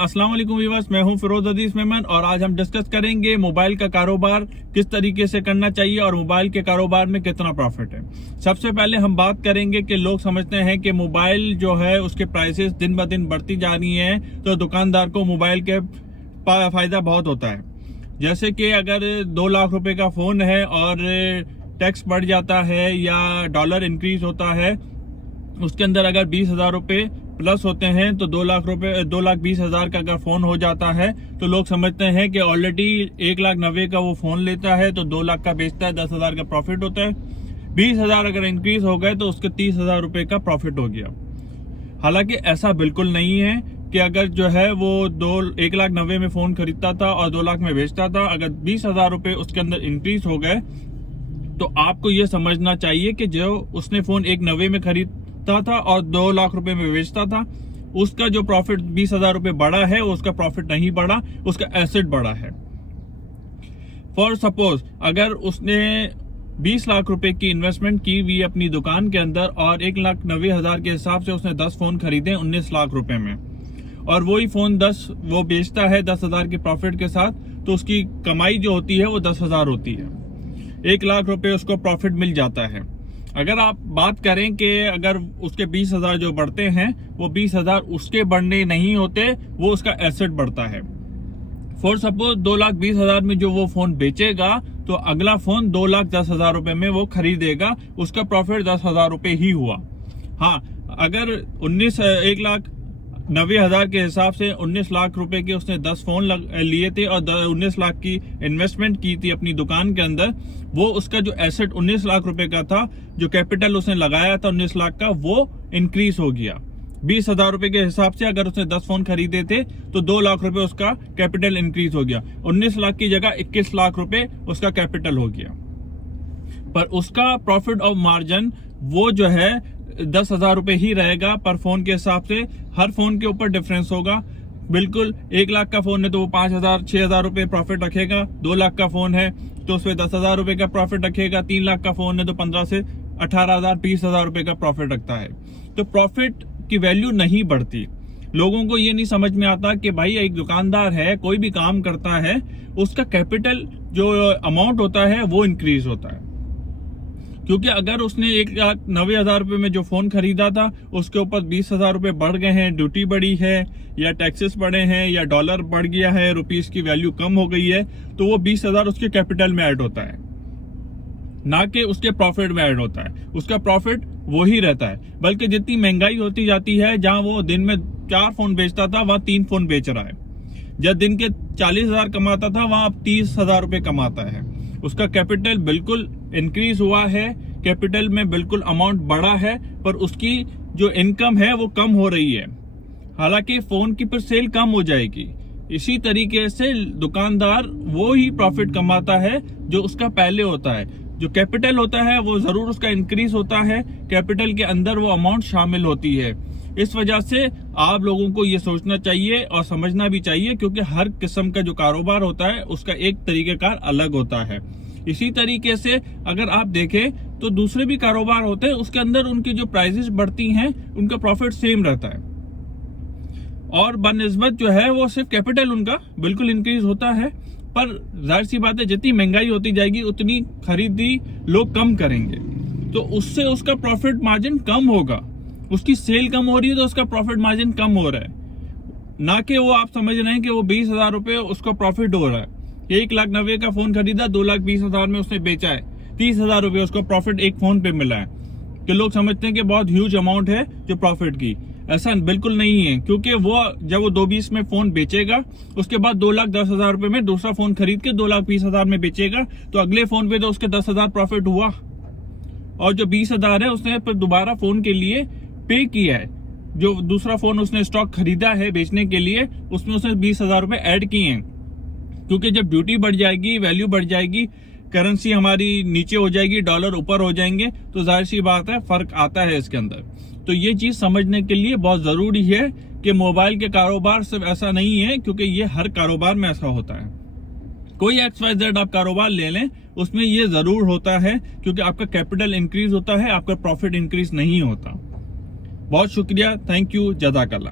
अस्सलाम वालेकुम व्यूअर्स, मैं हूं फिरोज अजीज मेमन और आज हम डिस्कस करेंगे मोबाइल का कारोबार किस तरीके से करना चाहिए और मोबाइल के कारोबार में कितना प्रॉफिट है। सबसे पहले हम बात करेंगे कि लोग समझते हैं कि मोबाइल जो है उसके प्राइसेस दिन ब दिन बढ़ती जा रही हैं, तो दुकानदार को मोबाइल के फायदा बहुत होता है। जैसे कि अगर 2 लाख रुपए का फोन है और टैक्स बढ़ जाता है या डॉलर इंक्रीज होता है, उसके अंदर अगर 20,000 रुपए प्लस होते हैं तो 2,20,000 का अगर फोन हो जाता है तो लोग समझते हैं कि ऑलरेडी 1,90,000 का वो फोन लेता है तो 2 लाख का बेचता है, 10,000 का प्रॉफिट होता है। 20,000 अगर इंक्रीज हो गए तो उसके 30,000 रुपए का प्रॉफिट हो गया। हालांकि ऐसा बिल्कुल नहीं है कि अगर जो है वो 1,90,000 में फोन खरीदता था और 2 लाख में बेचता था, अगर 20,000 रुपए उसके अंदर इंक्रीज हो गए तो आपको ये समझना चाहिए कि जो उसने फोन 1,90,000 में खरीदता था और 2 लाख रुपए में बेचता था, उसका जो प्रॉफिट 20,000 रुपए बढ़ा है, उसका प्रॉफिट नहीं बढ़ा, उसका एसेट बढ़ा है। फॉर सपोज अगर उसने 20 लाख रुपए की इन्वेस्टमेंट की हुई अपनी दुकान के अंदर और 1,90,000 के हिसाब से उसने 10 फोन खरीदे 19 लाख रुपए में, और वही फोन 10 वो बेचता है 10,000 के प्रॉफिट के साथ, तो उसकी कमाई जो होती है वो 10,000 होती है। 1 लाख रुपए उसको प्रॉफिट मिल जाता है। अगर आप बात करें कि अगर उसके 20,000 जो बढ़ते हैं वो 20,000 उसके बढ़ने नहीं होते, वो उसका एसेट बढ़ता है। फॉर सपोज 2,20,000 में जो वो फोन बेचेगा तो अगला फोन 2,10,000 रुपए में वो खरीदेगा, उसका प्रॉफिट 10,000 रुपए ही हुआ। हाँ, अगर 1,90,000 के हिसाब से 19 लाख रुपए के उसने 10 फोन लिए थे और 19 लाख की इन्वेस्टमेंट की थी अपनी दुकान के अंदर, वो उसका जो एसेट 19 लाख रुपए का था, जो कैपिटल उसने लगाया था 19 लाख का, वो इंक्रीज हो गया। 20,000 रुपए के हिसाब से अगर उसने 10 फोन खरीदे थे तो 2 लाख रुपए उसका कैपिटल इंक्रीज हो गया। 19 लाख की जगह 21 लाख रुपए उसका कैपिटल हो गया, पर उसका प्रॉफिट और मार्जिन वो जो है 10,000 रुपए ही रहेगा पर फोन के हिसाब से। हर फोन के ऊपर डिफरेंस होगा। बिल्कुल 1 लाख का फोन है तो वो 5,000 6,000 रुपए प्रॉफिट रखेगा। 2 लाख का फोन है तो उसमें 10,000 रुपए का प्रॉफिट रखेगा। 3 लाख का फोन है तो 15 से 18,000 20,000 रुपए का प्रॉफिट रखता है। तो प्रॉफिट की वैल्यू नहीं बढ़ती। लोगों को ये नहीं समझ में आता कि भाई एक दुकानदार है, कोई भी काम करता है, उसका कैपिटल जो अमाउंट होता है वो इंक्रीज होता है। क्योंकि अगर उसने 1,90,000 रुपए में जो फोन खरीदा था उसके ऊपर 20,000 रुपए बढ़ गए हैं, ड्यूटी बढ़ी है या टैक्सेस बढ़े हैं या डॉलर बढ़ गया है, रुपीस की वैल्यू कम हो गई है, तो वो 20,000 उसके कैपिटल में ऐड होता है, ना कि उसके प्रॉफिट में ऐड होता है। उसका प्रॉफिट वो ही रहता है। बल्कि जितनी महंगाई होती जाती है, जहां वो दिन में 4 फोन बेचता था वहां 3 फोन बेच रहा है। जब दिन के 40,000 कमाता था वहां अब 30,000 रुपए कमाता है। उसका कैपिटल बिल्कुल इंक्रीज हुआ है, कैपिटल में बिल्कुल अमाउंट बढ़ा है, पर उसकी जो इनकम है वो कम हो रही है। हालांकि फोन की पर सेल कम हो जाएगी। इसी तरीके से दुकानदार वो ही प्रॉफिट कमाता है जो उसका पहले होता है। जो कैपिटल होता है वो जरूर उसका इंक्रीज होता है, कैपिटल के अंदर वो अमाउंट शामिल होती है। इस वजह से आप लोगों को ये सोचना चाहिए और समझना भी चाहिए, क्योंकि हर किस्म का जो कारोबार होता है उसका एक तरीकेकार अलग होता है। इसी तरीके से अगर आप देखें तो दूसरे भी कारोबार होते हैं, उसके अंदर उनकी जो प्राइसेस बढ़ती हैं उनका प्रॉफिट सेम रहता है, और बनिस्बत जो है वो सिर्फ कैपिटल उनका बिल्कुल इंक्रीज होता है। पर जाहिर सी बात है, जितनी महंगाई होती जाएगी उतनी खरीदी लोग कम करेंगे, तो उससे उसका प्रॉफिट मार्जिन कम होगा। उसकी सेल कम हो रही है तो उसका प्रॉफिट मार्जिन कम हो रहा है, ना कि वो आप समझ रहे हैं कि वो 20,000 रुपए उसका प्रॉफिट हो रहा है। 1,90,000 का फोन खरीदा, 2,20,000 में उसने बेचा है, 30,000 रुपए उसको प्रॉफिट एक फोन पे मिला है। कि लोग समझते हैं कि बहुत ह्यूज अमाउंट है जो प्रॉफिट की, ऐसा बिल्कुल नहीं है। क्योंकि वो जब वो 2,20 में फोन बेचेगा, उसके बाद 2,10,000 रुपए में दूसरा फोन खरीद के 2,20,000 में बेचेगा, तो अगले फोन पे तो उसके 10,000 प्रॉफिट हुआ, और जो 20,000 है उसने फिर दोबारा फोन के लिए पे किया है। जो दूसरा फोन उसने स्टॉक खरीदा है बेचने के लिए, उसमें उसने 20,000 रुपए ऐड किए हैं। क्योंकि जब ड्यूटी बढ़ जाएगी, वैल्यू बढ़ जाएगी, करेंसी हमारी नीचे हो जाएगी, डॉलर ऊपर हो जाएंगे, तो जाहिर सी बात है फर्क आता है इसके अंदर। तो ये चीज समझने के लिए बहुत जरूरी है कि मोबाइल के कारोबार सिर्फ ऐसा नहीं है, क्योंकि ये हर कारोबार में ऐसा होता है। कोई XYZ आप कारोबार ले लें, उसमें ये जरूर होता है, क्योंकि आपका कैपिटल इंक्रीज होता है, आपका प्रॉफिट इंक्रीज नहीं होता। बहुत शुक्रिया, थैंक यू, जज़ाकल्लाह।